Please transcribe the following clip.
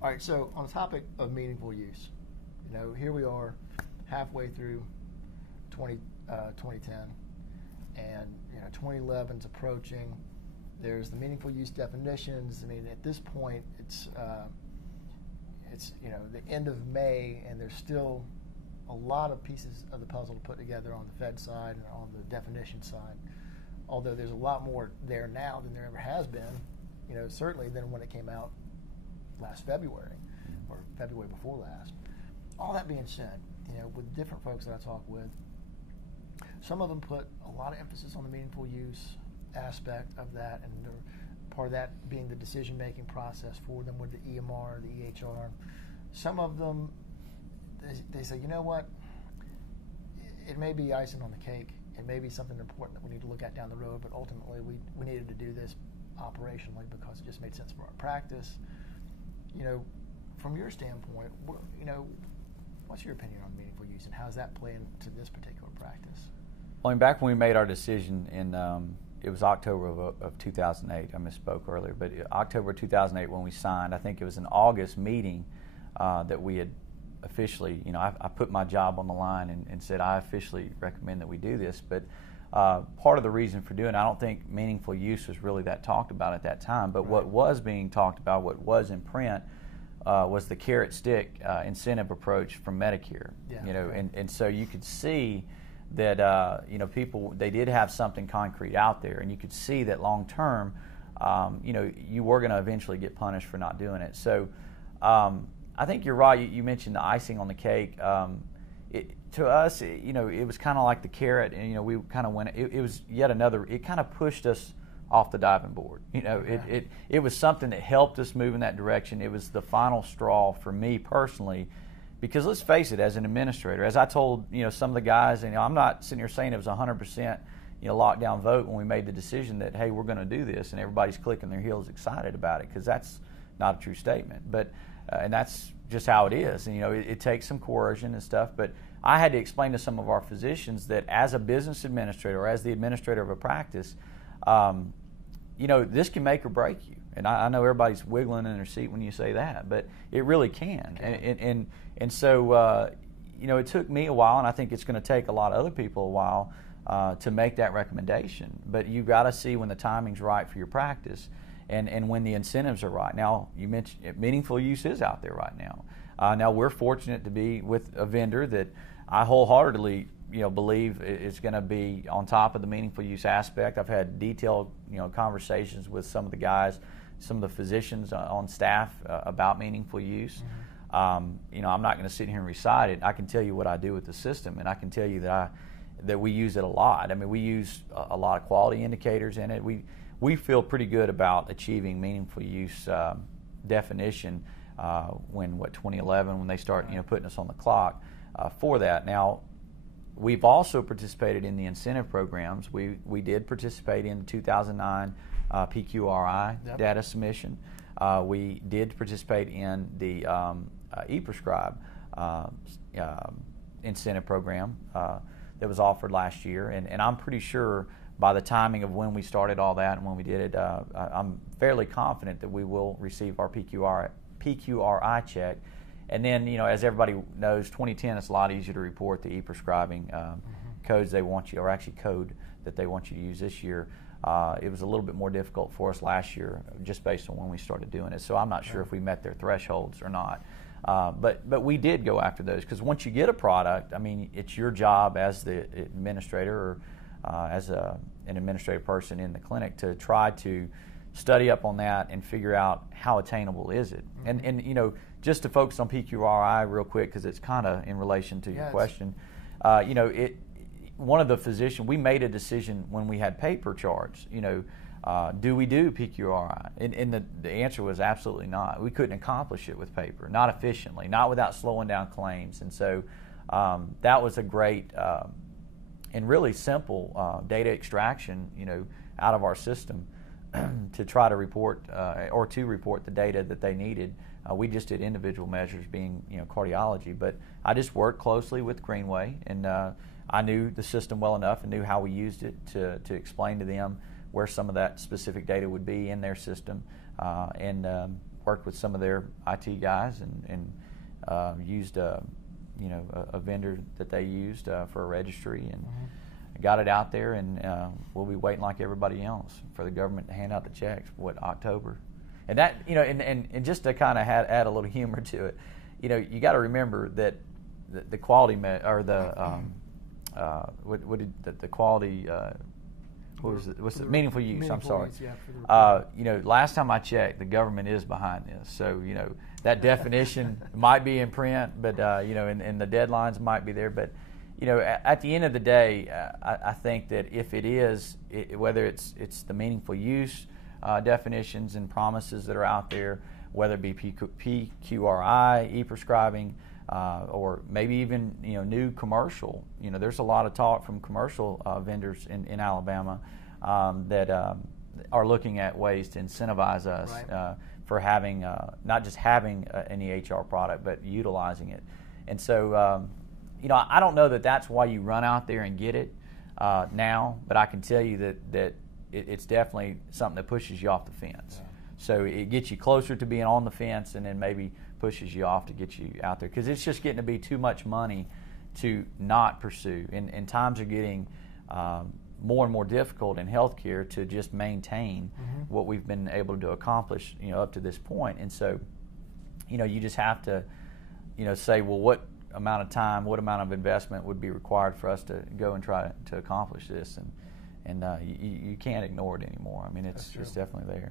All right, so on the topic of meaningful use, here we are halfway through 2010, and 2011 is approaching. There's the meaningful use definitions. I mean, at this point, it's the end of May, and there's still a lot of pieces of the puzzle to put together on the Fed side and on the definition side. Although there's a lot more there now than there ever has been, certainly than when it came out last February or February before last. All that being said, with different folks that I talk with, some of them put a lot of emphasis on the meaningful use aspect of that, and part of that being the decision-making process for them with the EMR, the EHR. Some of them, they say, you know what, it may be icing on the cake. It may be something important that we need to look at down the road, but ultimately we needed to do this operationally because it just made sense for our practice. From your standpoint, what's your opinion on meaningful use, and how does that play into this particular practice? Well, back when we made our decision in, it was October of 2008, I misspoke earlier, but October 2008 when we signed, I think it was an August meeting that we had officially, I put my job on the line and said I officially recommend that we do this. But part of the reason for doing it, I don't think meaningful use was really that talked about at that time, but what was being talked about, what was in print, was the carrot stick incentive approach from Medicare. And so you could see that people, they did have something concrete out there, and you could see that long term, you were going to eventually get punished for not doing it. So I think you're right. You mentioned the icing on the cake. To us, it was kind of like the carrot, and we kind of went. It was yet another. It kind of pushed us off the diving board. It was something that helped us move in that direction. It was the final straw for me personally, because let's face it, as an administrator, as I told some of the guys, and I'm not sitting here saying it was 100% lockdown vote when we made the decision that hey, we're going to do this, and everybody's clicking their heels excited about it, because that's not a true statement, but. And that's just how it is. And, it takes some coercion and stuff. But I had to explain to some of our physicians that as a business administrator or as the administrator of a practice, this can make or break you. And I know everybody's wiggling in their seat when you say that, but it really can. And so, it took me a while, and I think it's going to take a lot of other people a while to make that recommendation. But you've got to see when the timing's right for your practice. And when the incentives are right. Now, you mentioned meaningful use is out there right now. Now, we're fortunate to be with a vendor that I wholeheartedly believe is going to be on top of the meaningful use aspect. I've had detailed conversations with some of the guys, some of the physicians on staff about meaningful use. Mm-hmm. I'm not going to sit here and recite it. I can tell you what I do with the system, and I can tell you that we use it a lot. I mean, we use a lot of quality indicators in it. We feel pretty good about achieving meaningful use definition when 2011 when they start putting us on the clock for that. Now, we've also participated in the incentive programs. We did participate in the 2009 PQRI data submission. We did participate in the ePrescribe incentive program that was offered last year, and I'm pretty sure by the timing of when we started all that and when we did it, I'm fairly confident that we will receive our PQRI check. And then, as everybody knows, 2010 it's a lot easier to report the e-prescribing codes they want you, or actually code that they want you to use this year. It was a little bit more difficult for us last year just based on when we started doing it. So I'm not sure if we met their thresholds or not. But we did go after those, because once you get a product, I mean, it's your job as the administrator or as an administrative person in the clinic to try to study up on that and figure out how attainable is it. Mm-hmm. And just to focus on PQRI real quick, because it's kind of in relation to your question. One of the physicians, we made a decision when we had paper charts. Do we do PQRI? And the answer was absolutely not. We couldn't accomplish it with paper, not efficiently, not without slowing down claims. And so that was a great and really simple data extraction, out of our system to try to report or to report the data that they needed. We just did individual measures, being cardiology, but I just worked closely with Greenway, and I knew the system well enough and knew how we used it to explain to them where some of that specific data would be in their system, and worked with some of their IT guys and used a vendor that they used for a registry and got it out there, and we'll be waiting like everybody else for the government to hand out the checks. October? And that, and just to kind of add a little humor to it, you got to remember that the quality the quality. What's the meaningful use? I'm sorry. Yeah, last time I checked, the government is behind this. So that definition might be in print, but and the deadlines might be there. But at the end of the day, I think that if it is, whether it's the meaningful use definitions and promises that are out there, whether it be PQRI, e-prescribing, or maybe even new commercial. There's a lot of talk from commercial vendors in Alabama that are looking at ways to incentivize us for having not just having an EHR product, but utilizing it. And so I don't know that that's why you run out there and get it now, but I can tell you that it's definitely something that pushes you off the fence. Yeah. So it gets you closer to being on the fence, and then maybe pushes you off to get you out there, because it's just getting to be too much money to not pursue. And times are getting more and more difficult in healthcare to just maintain what we've been able to accomplish up to this point. And so you just have to say, well, what amount of time, what amount of investment would be required for us to go and try to accomplish this, and you can't ignore it anymore. I mean, it's definitely there.